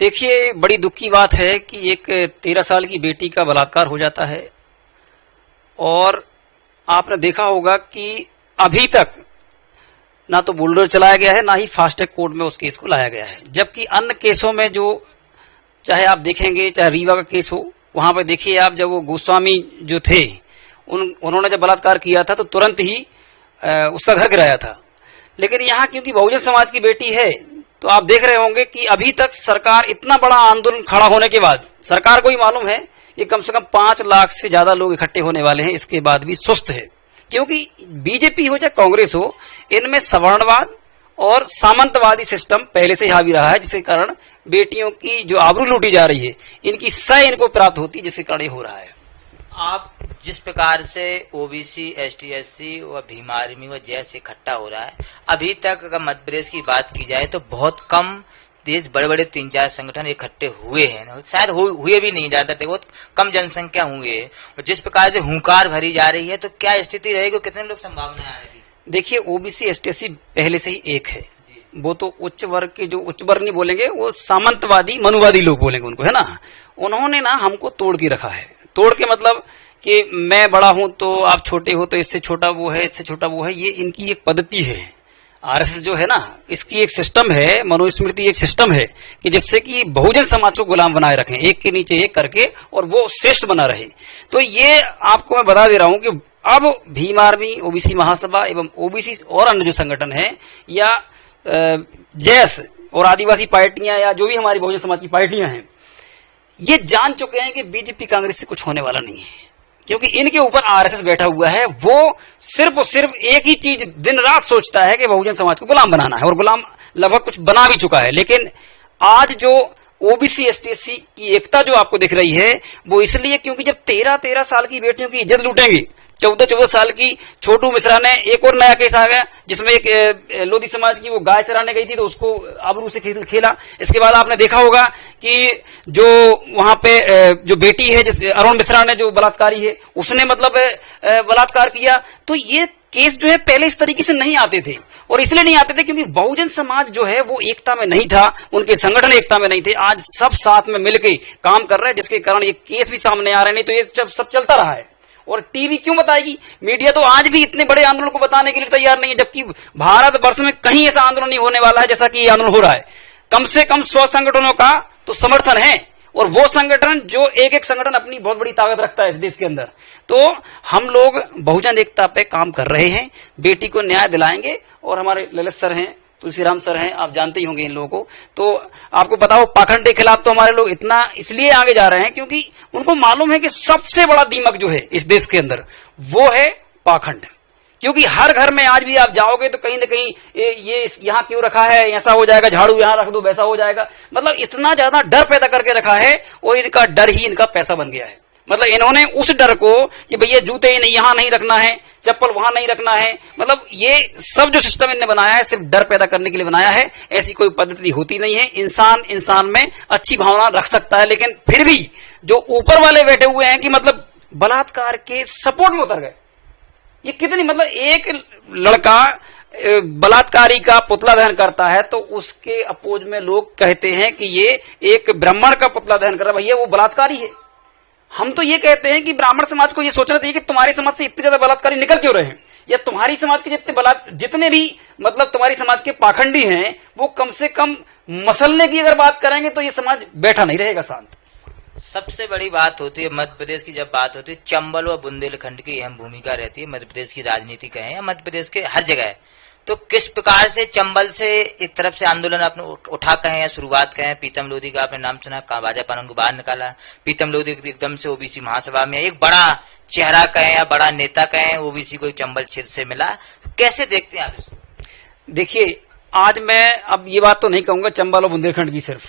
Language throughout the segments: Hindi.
देखिए, बड़ी दुख की बात है कि एक 13 साल की बेटी का बलात्कार हो जाता है और आपने देखा होगा कि अभी तक ना तो बुलडोजर चलाया गया है, ना ही फास्ट ट्रैक कोर्ट में उस केस को लाया गया है। जबकि अन्य केसों में जो चाहे आप देखेंगे, चाहे रीवा का केस हो, वहां पर देखिए आप, जब वो गोस्वामी जो थे उन्होंने जब बलात्कार किया था तो तुरंत ही उसका घर गिराया था। लेकिन यहाँ क्योंकि बहुजन समाज की बेटी है, तो आप देख रहे होंगे कि अभी तक सरकार, इतना बड़ा आंदोलन खड़ा होने के बाद सरकार को ही मालूम है ये कम से कम 5 लाख से ज्यादा लोग इकट्ठे होने वाले हैं, इसके बाद भी सुस्त है। क्योंकि बीजेपी हो चाहे कांग्रेस हो, इनमें सवर्णवाद और सामंतवादी सिस्टम पहले से ही हावी रहा है, जिसके कारण बेटियों की जो आबरू लूटी जा रही है, इनकी सह इनको प्राप्त होती है, जिसके कारण ये हो रहा है। आप जिस प्रकार से ओबीसी, एसटी, एससी व भीम आर्मी व जैस इकट्ठा हो रहा है, अभी तक अगर मध्य प्रदेश की बात की जाए तो बहुत कम देश, बड़े बड़े 3-4 संगठन इकट्ठे हुए हैं, शायद हुए भी नहीं, ज्यादा बहुत कम जनसंख्या हुए। और जिस प्रकार से हुंकार भरी जा रही है, तो क्या स्थिति रहेगी, कितने लोग संभावना आएगी? देखिए, ओबीसी, एसटी, एससी पहले से ही एक है। वो तो उच्च वर्ग के, जो उच्च वर्ग नहीं बोलेंगे, वो सामंतवादी मनुवादी लोग बोलेंगे उनको, है ना। उन्होंने ना हमको तोड़ के रखा है। तोड़ के मतलब कि मैं बड़ा हूं तो आप छोटे हो, तो इससे छोटा वो है, इससे छोटा वो है। ये इनकी एक पद्धति है। आरएसएस जो है ना, इसकी एक सिस्टम है, मनुस्मृति एक सिस्टम है कि जिससे कि बहुजन समाज को गुलाम बनाए रखें, एक के नीचे एक करके, और वो श्रेष्ठ बना रहे। तो ये आपको मैं बता दे रहा हूं कि अब भीम आर्मी, ओबीसी महासभा एवं ओबीसी और अन्य जो संगठन है, या जैस और आदिवासी पार्टियां, या जो भी हमारी बहुजन समाज की पार्टियां हैं, ये जान चुके हैं कि बीजेपी कांग्रेस से कुछ होने वाला नहीं है। क्योंकि इनके ऊपर आरएसएस बैठा हुआ है। वो सिर्फ और सिर्फ एक ही चीज दिन रात सोचता है कि बहुजन समाज को गुलाम बनाना है, और गुलाम लगभग कुछ बना भी चुका है। लेकिन आज जो ओबीसी, एसटी, एससी की एकता जो आपको दिख रही है, वो इसलिए क्योंकि जब 13-13 साल की बेटियों की इज्जत लूटेंगे, 14-14 साल की छोटू मिश्रा ने, एक और नया केस आ गया जिसमें एक लोधी समाज की वो गाय चराने गई थी तो उसको आबरू से खेला। इसके बाद आपने देखा होगा कि जो वहां पे जो बेटी है, जिस अरुण मिश्रा ने, जो बलात्कारी है, उसने मतलब बलात्कार किया। तो ये केस जो है पहले इस तरीके से नहीं आते थे, और इसलिए नहीं आते थे क्योंकि बहुजन समाज जो है वो एकता में नहीं था, उनके संगठन एकता में नहीं थे। आज सब साथ में मिलकर काम कर रहे हैं, जिसके कारण ये केस भी सामने आ रहे हैं। नहीं तो ये सब चलता रहा है। और टीवी क्यों बताएगी? मीडिया तो आज भी इतने बड़े आंदोलन को बताने के लिए तैयार नहीं है, जबकि भारत वर्ष में कहीं ऐसा आंदोलन नहीं होने वाला है जैसा कि ये आंदोलन हो रहा है। कम से कम 100 संगठनों का तो समर्थन है, और वो संगठन जो एक एक संगठन अपनी बहुत बड़ी ताकत रखता है इस देश के अंदर। तो हम लोग बहुजन एकता पे काम कर रहे हैं, बेटी को न्याय दिलाएंगे। और हमारे ललित सर हैं, तुलसीराम सर हैं, आप जानते ही होंगे इन लोगों को। तो आपको पता हो, पाखंड के खिलाफ तो हमारे लोग इतना इसलिए आगे जा रहे हैं क्योंकि उनको मालूम है कि सबसे बड़ा दीमक जो है इस देश के अंदर, वो है पाखंड। क्योंकि हर घर में आज भी आप जाओगे तो कहीं ना कहीं ये यहाँ क्यों रखा है, ऐसा हो जाएगा, झाड़ू यहाँ रख दो वैसा हो जाएगा। मतलब इतना ज्यादा डर पैदा करके रखा है, और इनका डर ही इनका पैसा बन गया है। मतलब इन्होंने उस डर को कि भैया जूते यहाँ नहीं रखना है, चप्पल वहां नहीं रखना है, मतलब ये सब जो सिस्टम इन्होंने बनाया है सिर्फ डर पैदा करने के लिए बनाया है। ऐसी कोई पद्धति होती नहीं है। इंसान में अच्छी भावना रख सकता है, लेकिन फिर भी जो ऊपर वाले बैठे हुए हैं कि मतलब बलात्कार के सपोर्ट में उतर गए। ये कितनी, मतलब एक लड़का बलात्कारी का पुतला दहन करता है तो उसके अपोज में लोग कहते हैं कि ये एक ब्राह्मण का पुतला दहन कर रहा है, भैया वो बलात्कारी है। हम तो ये कहते हैं कि ब्राह्मण समाज को ये सोचना चाहिए कि तुम्हारे समाज से इतने ज्यादा बलात्कारी निकल क्यों रहे हैं, या तुम्हारी समाज के जितने भी मतलब तुम्हारी समाज के पाखंडी हैं, वो कम से कम मसलने की अगर बात करेंगे तो ये समाज बैठा नहीं रहेगा शांत। सबसे बड़ी बात होती है मध्य प्रदेश की, जब बात होती है चंबल व बुंदेलखंड की अहम भूमिका रहती है मध्य प्रदेश की राजनीति कहें या मध्य प्रदेश के हर जगह। तो किस प्रकार से चंबल से एक तरफ से आंदोलन आपने उठा कहें या शुरुआत कहें, पीतम लोधी का आपने नाम सुना, भाजपा ने उनको बाहर निकाला, पीतम लोधी एकदम से ओबीसी महासभा में एक बड़ा चेहरा कहें या बड़ा नेता कहें ओबीसी को चंबल क्षेत्र से मिला, कैसे देखते हैं आप इसको? देखिए, आज मैं अब ये बात तो नहीं कहूंगा चंबल और बुंदेलखंड की सिर्फ,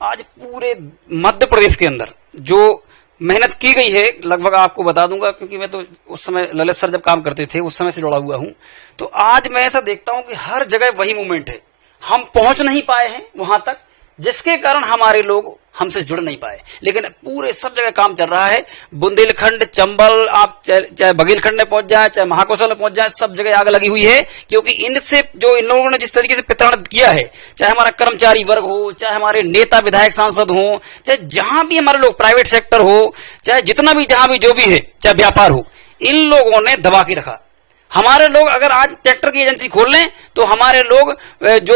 आज पूरे मध्य प्रदेश के अंदर जो मेहनत की गई है लगभग आपको बता दूंगा, क्योंकि मैं तो उस समय ललित सर जब काम करते थे उस समय से जुड़ा हुआ हूं। तो आज मैं ऐसा देखता हूं कि हर जगह वही मूवमेंट है। हम पहुंच नहीं पाए हैं वहां तक, जिसके कारण हमारे लोग हमसे जुड़ नहीं पाए। लेकिन पूरे सब जगह काम चल रहा है। बुंदेलखंड, चंबल, आप चाहे बघेलखंड में पहुंच जाए, चाहे महाकौशल में पहुंच जाए, सब जगह आग लगी हुई है। क्योंकि इनसे जो इन लोगों ने जिस तरीके से प्रताड़ित किया है, चाहे हमारा कर्मचारी वर्ग हो, चाहे हमारे नेता विधायक सांसद हो, चाहे जहां भी हमारे लोग, प्राइवेट सेक्टर हो, चाहे जितना भी जहां भी जो भी है, चाहे व्यापार हो, इन लोगों ने दबा के रखा। हमारे लोग अगर आज ट्रैक्टर की एजेंसी खोल लें तो हमारे लोग जो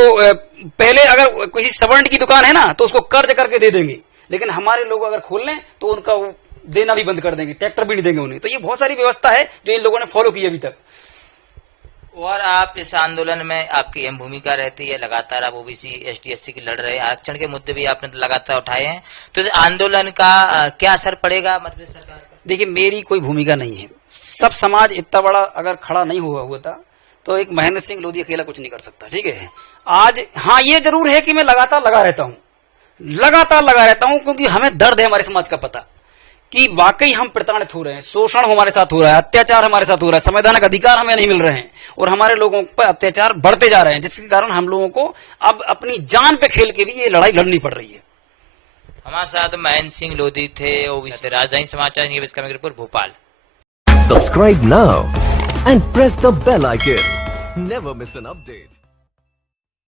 पहले अगर किसी सवर्ण की दुकान है ना तो उसको कर्ज करके दे देंगे, लेकिन हमारे लोग अगर खोल लें तो उनका देना भी बंद कर देंगे, ट्रैक्टर भी नहीं देंगे उन्हें। तो ये बहुत सारी व्यवस्था है जो इन लोगों ने फॉलो की अभी तक। और आप इस आंदोलन में आपकी अहम भूमिका रहती है, लगातार आप ओबीसी एसटी एससी की लड़ रहे हैं, आरक्षण के मुद्दे भी आपने लगातार उठाए हैं, तो इस आंदोलन का क्या असर पड़ेगा मध्य प्रदेश सरकार पर? देखिए, मेरी कोई भूमिका नहीं है। सब समाज इतना बड़ा अगर खड़ा नहीं हुआ था तो एक महेंद्र सिंह लोधी अकेला कुछ नहीं कर सकता, ठीक है। आज हाँ, ये जरूर है कि मैं लगातार लगा रहता हूं, क्योंकि हमें दर्द है हमारे समाज का पता कि वाकई हम प्रताड़ित हो रहे हैं, शोषण हमारे साथ हो रहा है, अत्याचार हमारे साथ हो रहा है, संवैधानिक अधिकार हमें नहीं मिल रहे हैं और हमारे लोगों पर अत्याचार बढ़ते जा रहे हैं, जिसके कारण हम लोगों को अब अपनी जान पे खेल के भी ये लड़ाई लड़नी पड़ रही है। हमारे साथ महेंद्र सिंह लोधी थे, ओबीसी। राजधानी समाचार news coming report, Bhopal. Subscribe now and press the bell icon. Never miss an update.